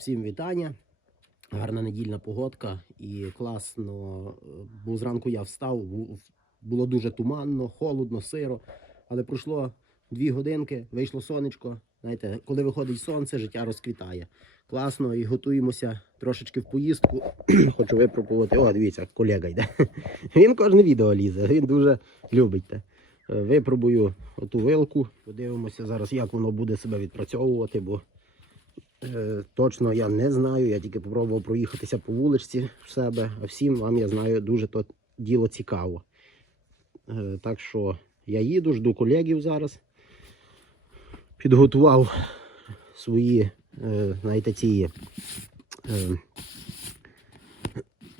Всім вітання. Гарна недільна погодка і класно. е, Бо зранку я встав, було дуже туманно, холодно, сиро. Але пройшло дві годинки, вийшло сонечко. Знаєте, коли виходить сонце, життя розквітає. Класно і готуємося трошечки в поїздку. Хочу випробувати. О, дивіться, колега йде. Він кожне відео лізе, він дуже любить те. Е, Випробую оту вилку. Подивимося зараз, як воно буде себе відпрацьовувати, бо Точно я не знаю. Я тільки спробував проїхатися по вуличці в себе, а всім вам я знаю дуже то діло цікаво. Е, Так що я їду, жду колегів зараз. Підготував свої, е, знаєте, ці е,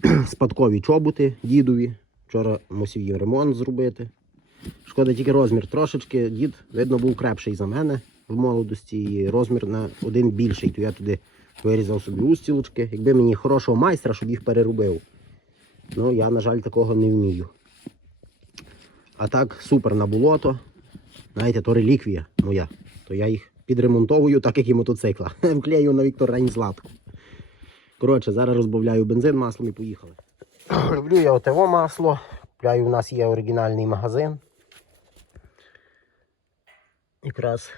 спадкові чоботи дідові. Вчора мусив їм ремонт зробити. Шкода тільки розмір трошечки. Дід, видно, був крепший за мене в молодості і розмір на один більший, то я туди вирізав собі устілочки. Якби мені хорошого майстра, щоб їх переробив. Ну, я, на жаль, такого не вмію. А так, супер на болото. Знаєте, то реліквія моя. То я їх підремонтовую, так як і мотоцикла. Вклею на Віктор Рейн златку. Коротше, зараз розбавляю бензин маслом і поїхали. Люблю я ОТО масло. Купляю, у нас є оригінальний магазин. Якраз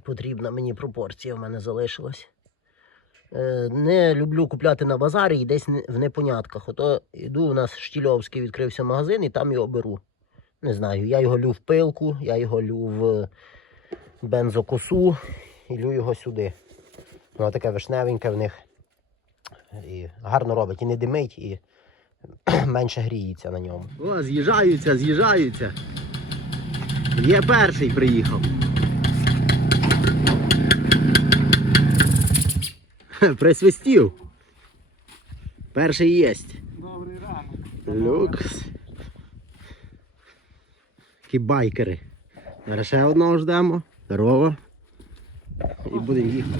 потрібна мені пропорція в мене залишилась. Е, Не люблю купляти на базарі і десь в непонятках. Ото йду, у нас Штільовський відкрився магазин і там його беру. Не знаю, я його лю в пилку, я його лю в бензокосу і лю його сюди. Воно таке вишневеньке в них. І гарно робить, і не димить, і менше гріється на ньому. О, з'їжджаються, з'їжджаються. Є перший приїхав. Присвистів. Перший єсть. Добрий ранок. Люкс. Такі байкери. Зараз ще одного ждемо. Здорово. І будемо їхати.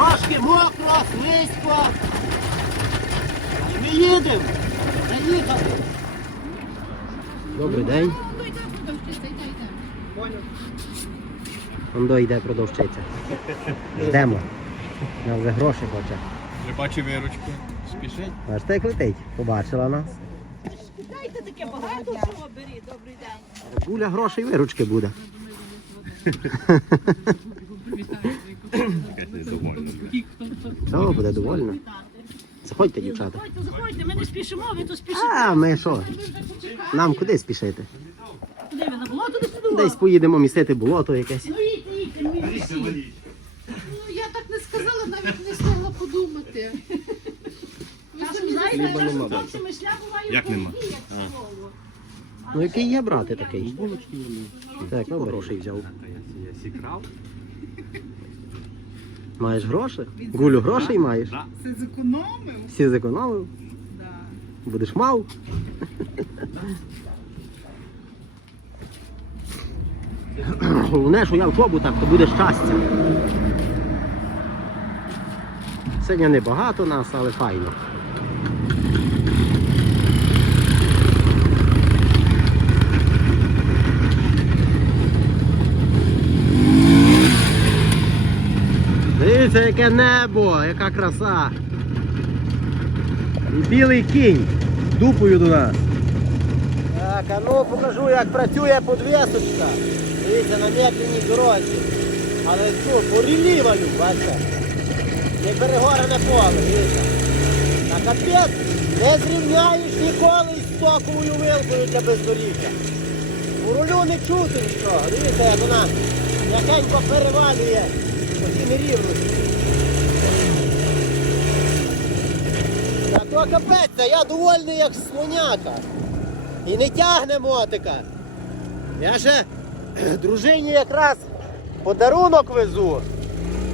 Трошки мокро, слизько. І ми їдемо. Заїхали. Добрий день. Он дойде продовжчиця. Ждемо. Я вже гроші хоче. Вже бачу виручку. Спішить. Аж так летить. Побачила нас. Дайте таке багато чого беріть, добрий день. Гуля грошей виручки буде. О, буде довольна. Заходьте, дівчата. Заходьте, заходьте, ми не спішимо, ви тут спішите. А, ми що? Нам куди спішити? Куди ви на болото десь? Десь поїдемо містити болото якесь. Ну всі. Ну, я так не сказала, навіть не встигла подумати. Ви самі знаєте, Хліба часом нема, хлопцями шлях буває Як нема? як слово. Ну який є брати такий? Так, ну грошей взяв. Я сікрав. Маєш гроші? Гулю грошей маєш? Це зекономив? Всі зекономив? Да. Будеш мав? Головне, що я в чоботах, то буде щастя. Сьогодні небагато нас, але файно. Дивіться, яке небо, яка краса. І білий кінь дупою до нас. Так, а ну покажу, як працює подвісочка. Дивіться, на медленній дорозі. Але тут поріліваю, бачите. Не перегорене поле, дивіться. Та капець, не зрівняєш ніколи із стоковою вилкою для бездоріжжя. У рулю не чути нічого. Дивіться, як вона м'якенько перевалює оці нерівності. Та то капець, та я довольний як слоняка. І не тягне мотика. Я ще дружині якраз подарунок везу.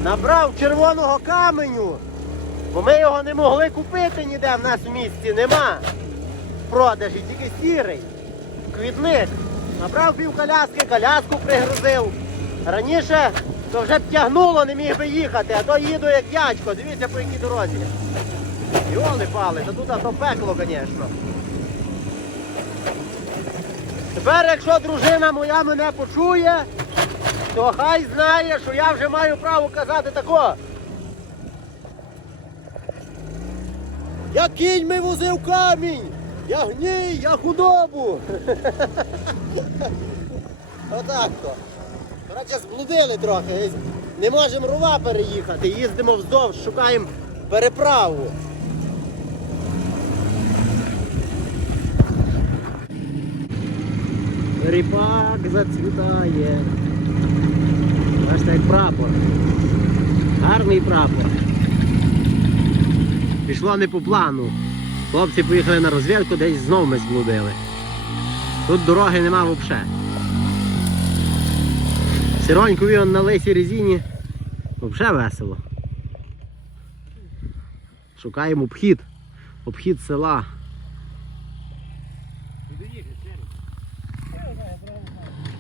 Набрав червоного каменю, бо ми його не могли купити ніде в нас в місті, нема в продажі, тільки сірий. Квітник. Набрав пів коляски, коляску пригрузив. Раніше то вже б тягнуло, не міг би їхати, а то їду як дядько. Дивіться по якій дорозі. Йоли пали, та тут а то пекло, звісно. Тепер, якщо дружина моя мене почує, то хай знає, що я вже маю право казати тако. Я кіньми возив камінь, я гній, я худобу. Отак то. Коротше, зблудили трохи. Не можемо рува переїхати, їздимо вздовж, шукаємо переправу. Ріпак зацвітає. Бачите, як прапор. Гарний прапор. Пішло не по плану. Хлопці поїхали на розвідку, десь знов ми зблудили. Тут дороги нема взагалі. Сиронькові он на лисій резині. Взагалі весело. Шукаємо обхід. Обхід села.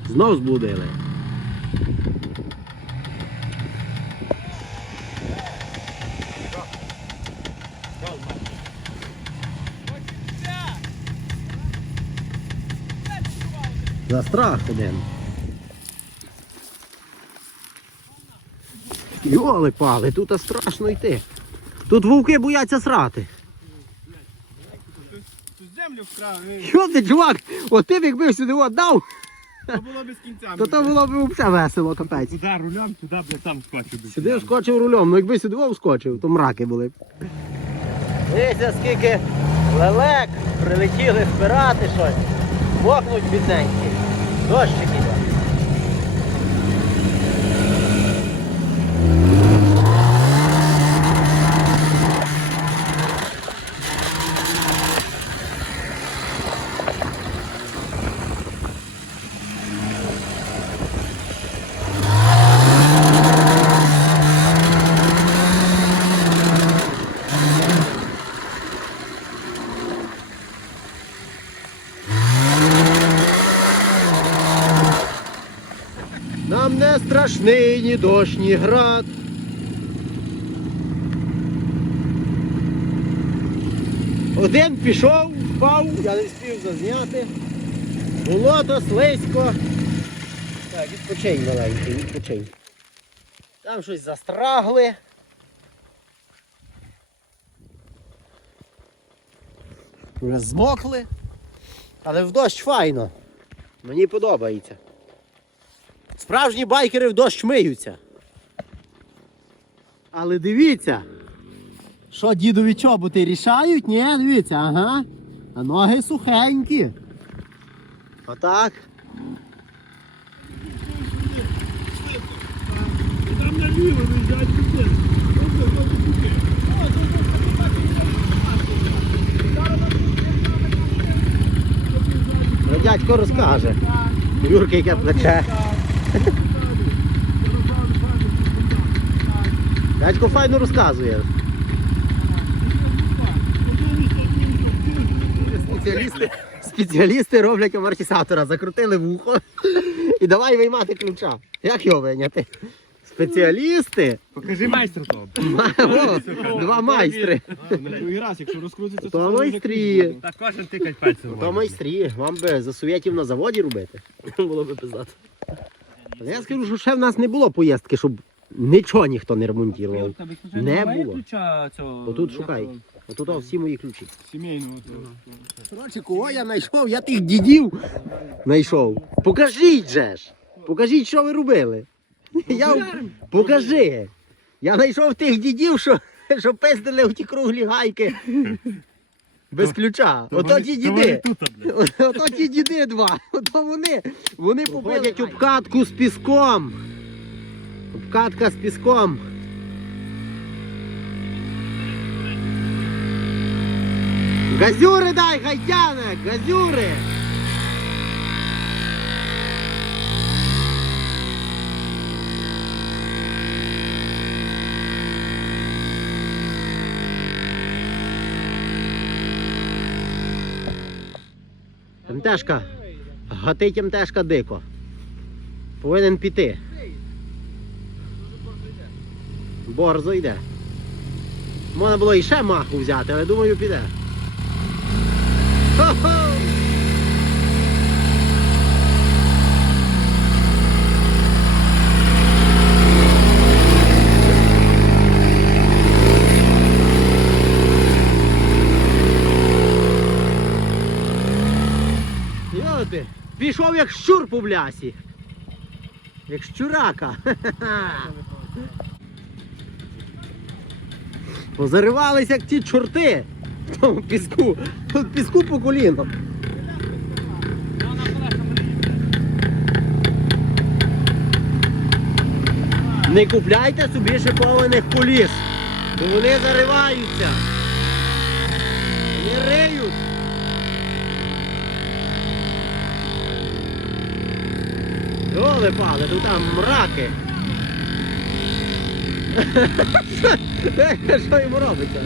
Знов зблудили. За страх один. Йоли пали, тут страшно йти. Тут вовки бояться срати. Тут землю вкрав, Що ти, чувак? От ти б якби сюди дав, то було без кінця. то то було б взагалі весело, капець. Куди рулем, туди, бля, там скочив. би. Сюди вскочив рулем, ну якби сюди вскочив, то мраки були. б. Дивіться, скільки лелек прилетіли збирати щось. Мокнуть бідненькі. Дощик страшний ні дощ, ні град. Один пішов, впав, я не встиг зазняти. Було то слизько. Так, відпочинь маленький, відпочинь. Там щось застрагли. Вже змокли. Але в дощ файно. Мені подобається. Справжні байкери в дощ миються. Але дивіться, що дідові чоботи рішають? Ні, дивіться, ага. А ноги сухенькі. Отак. Там наліво виїжджають. Ну, дядько розкаже. Юрки яке плече. Дядько файно розказує. Спеціалісти, спеціалісти роблять амортизатора, закрутили вухо і давай виймати ключа. Як його вийняти? Спеціалісти? Покажи майстер то. Два майстри. Другий раз, якщо розкрутиться, То майстрі. Так кожен тикать пальцем. То майстрі, вам би за совєтів на заводі робити. Було би пиздато. Але я скажу, що ще в нас не було поїздки, щоб Нічого ніхто не ремонтував. Юрка, ви случайно Не немає було. ключа цього? Отут як шукай. то, Отут о, всі мої ключі. Сімейного того. Коротше, кого я знайшов? Я тих дідів знайшов. Покажіть же ж! Покажіть, що ви робили. Я... Покажи. Я знайшов тих дідів, що, що пиздили у ті круглі гайки. Без ключа. Ото ті діди. Ото ті діди два. Ото вони. Вони походять обкатку з піском. Обкатка з піском. Газюри дай, гайтяне! Газюри! МТшка. Гатить МТшка дико. Повинен піти. Борзо йде. Можна було і ще маху взяти, але думаю піде. Хо-хо! Пішов як щур по блясі. Як щурака. Позаривалися як ті чорти в тому піску. Тут піску по коліно. Не купляйте собі шипованих коліс, бо вони зариваються. Вони риють. Йоли пали, тут там мраки. Що йому робиться?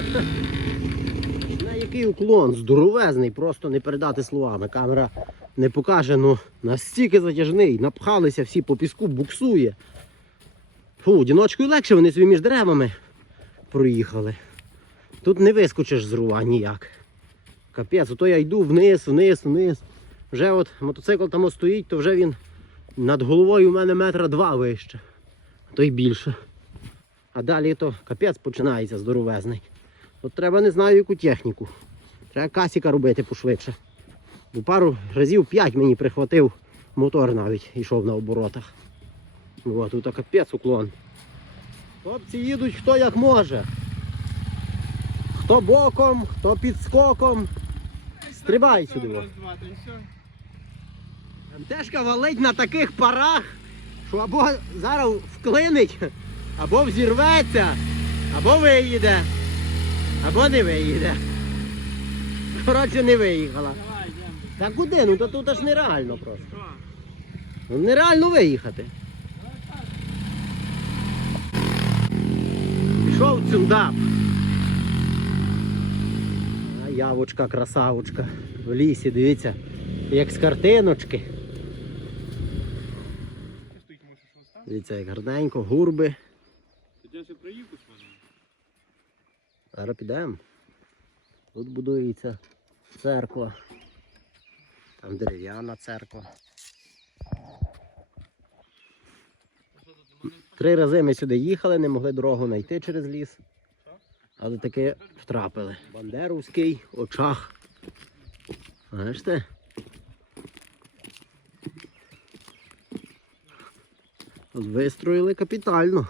На який уклон здоровезний, просто не передати словами. Камера не покаже, ну настільки затяжний, напхалися всі по піску, буксує. Фу, одіночкою легше, вони собі між деревами проїхали. Тут не вискочиш з рула ніяк. Капець, ото я йду вниз, вниз, вниз. Вже от мотоцикл там стоїть, то вже він над головою у мене метра два вище, а то й більше. А далі то капець починається здоровезний. От треба не знаю яку техніку. Треба касіка робити пошвидше. Бо пару разів п'ять мені прихватив мотор навіть йшов на оборотах. О, тут капець уклон. Хлопці їдуть хто як може. Хто боком, хто підскоком. Стрибай сюди. О. МТшка валить на таких парах, що або зараз вклинить, або взірветься, або виїде, або не виїде. Коротше, не виїхала. Та куди? Ну то тут аж нереально просто. Ну, нереально виїхати. Пішов цюндап. А явочка, красавочка. В лісі, дивіться, як з картиночки. Дивіться, як гарненько, гурби. Зараз підемо. Тут будується церква. Там дерев'яна церква. Три рази ми сюди їхали, не могли дорогу знайти через ліс. Але таки втрапили. Бандеровський очах. Бачите? Вистроїли капітально.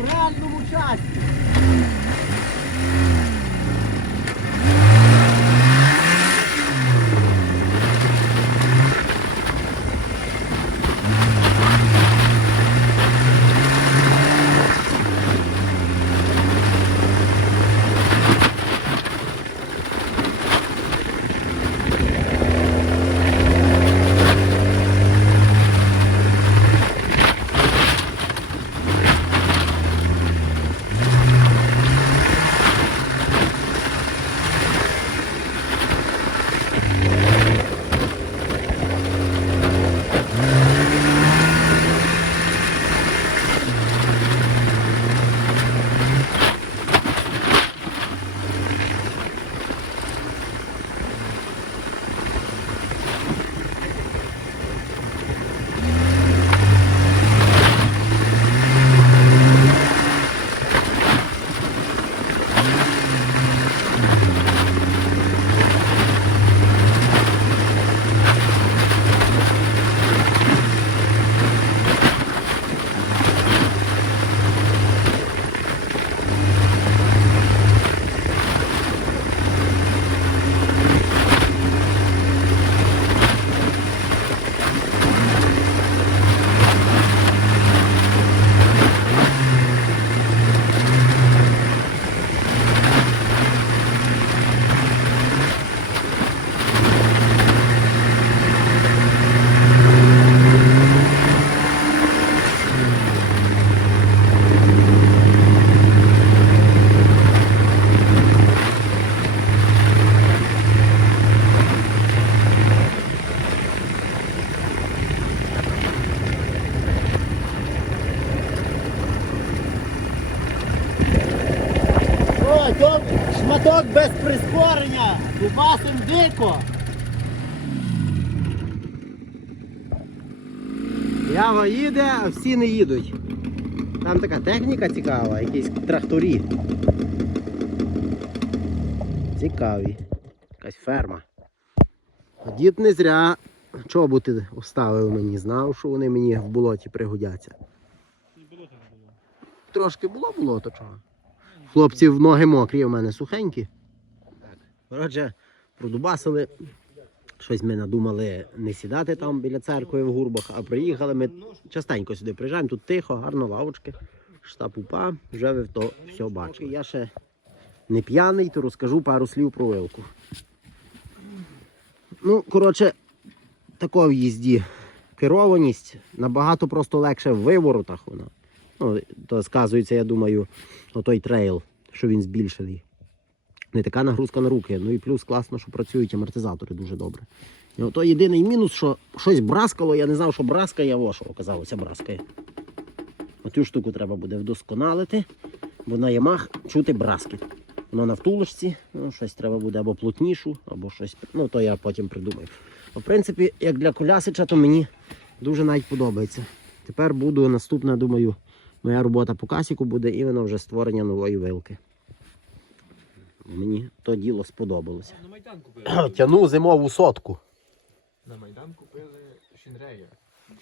В часі. Дико. Ява їде, а всі не їдуть. Там така техніка цікава, якісь тракторі. Цікаві. Якась ферма. Дід не зря чоботи оставив мені, знав, що вони мені в болоті пригодяться. Трошки було болото чого. Хлопців ноги мокрі, у мене сухенькі. Коротше, продубасили. Щось ми надумали не сідати там біля церкви в гурбах, а приїхали. Ми частенько сюди приїжджаємо, тут тихо, гарно лавочки, штаб упа, вже ви то все бачили. Я ще не п'яний, то розкажу пару слів про вилку. Ну, коротше, тако в їзді керованість набагато просто легше в виворотах вона. Ну, то сказується, я думаю, отой трейл, що він збільшений. Не така нагрузка на руки. Ну і плюс класно, що працюють амортизатори дуже добре. І ото єдиний мінус, що щось браскало, я не знав, що браскає, а во що оказалося браскає. Оцю штуку треба буде вдосконалити, бо на ямах чути браскіт. Воно на втулочці, ну, щось треба буде або плотнішу, або щось. Ну, то я потім придумаю. В принципі, як для колясича, то мені дуже навіть подобається. Тепер буду наступна, думаю, моя робота по касіку буде іменно вже створення нової вилки. Мені то діло сподобалося. На Майдан купили. Тяну зимову сотку. На Майдан купили Шінрея.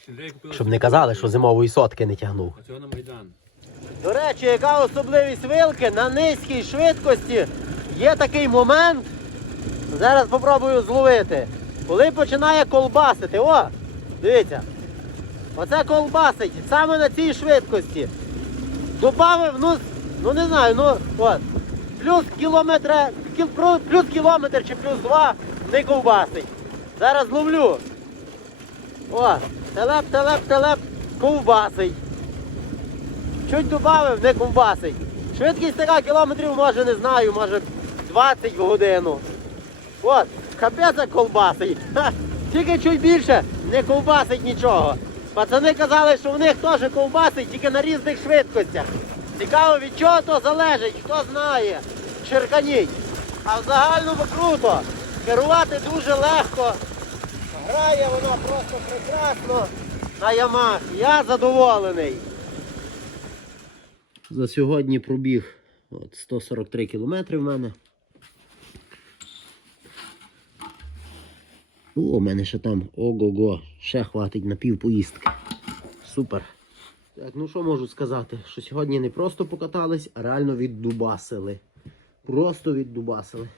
Шінрея купили. Щоб не казали, що зимової сотки не тягнув. А цього на Майдан. До речі, яка особливість вилки на низькій швидкості є такий момент. Зараз спробую зловити. Коли починає колбасити. О! Дивіться. Оце колбасить саме на цій швидкості. Добавив, ну, ну не знаю, ну от. Плюс кілометра, кіл, плюс кілометр чи плюс два не ковбасить. Зараз ловлю. О, телеп, телеп, телеп, ковбасить. Чуть добавив, не ковбасить. Швидкість така кілометрів, може, не знаю, може 20 в годину. От, капець. Ха, тільки чуть більше не ковбасить нічого. Пацани казали, що в них теж ковбасить, тільки на різних швидкостях. Цікаво, від чого то залежить, хто знає. Черканіть. А в загальному круто. Керувати дуже легко. Грає воно просто прекрасно на ямах. Я задоволений. За сьогодні пробіг от, 143 кілометри в мене. О, у мене ще там ого-го, ще хватить на пів поїздки. Супер. Так, ну що можу сказати? Що сьогодні не просто покатались, а реально віддубасили. Просто віддубасили.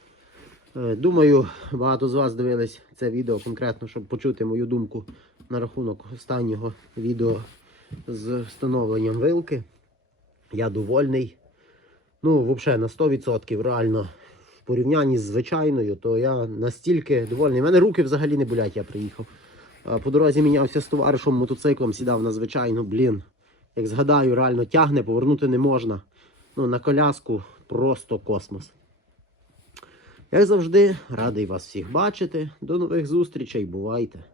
Е, Думаю, багато з вас дивились це відео конкретно, щоб почути мою думку на рахунок останнього відео з встановленням вилки. Я довольний. Ну, взагалі, на 100% реально. В порівнянні з звичайною, то я настільки довольний. У мене руки взагалі не болять, я приїхав. По дорозі мінявся з товаришем мотоциклом, сідав на звичайну, блін. Як згадаю, реально тягне, повернути не можна. Ну, на коляску просто космос. Як завжди, радий вас всіх бачити. До нових зустрічей, бувайте!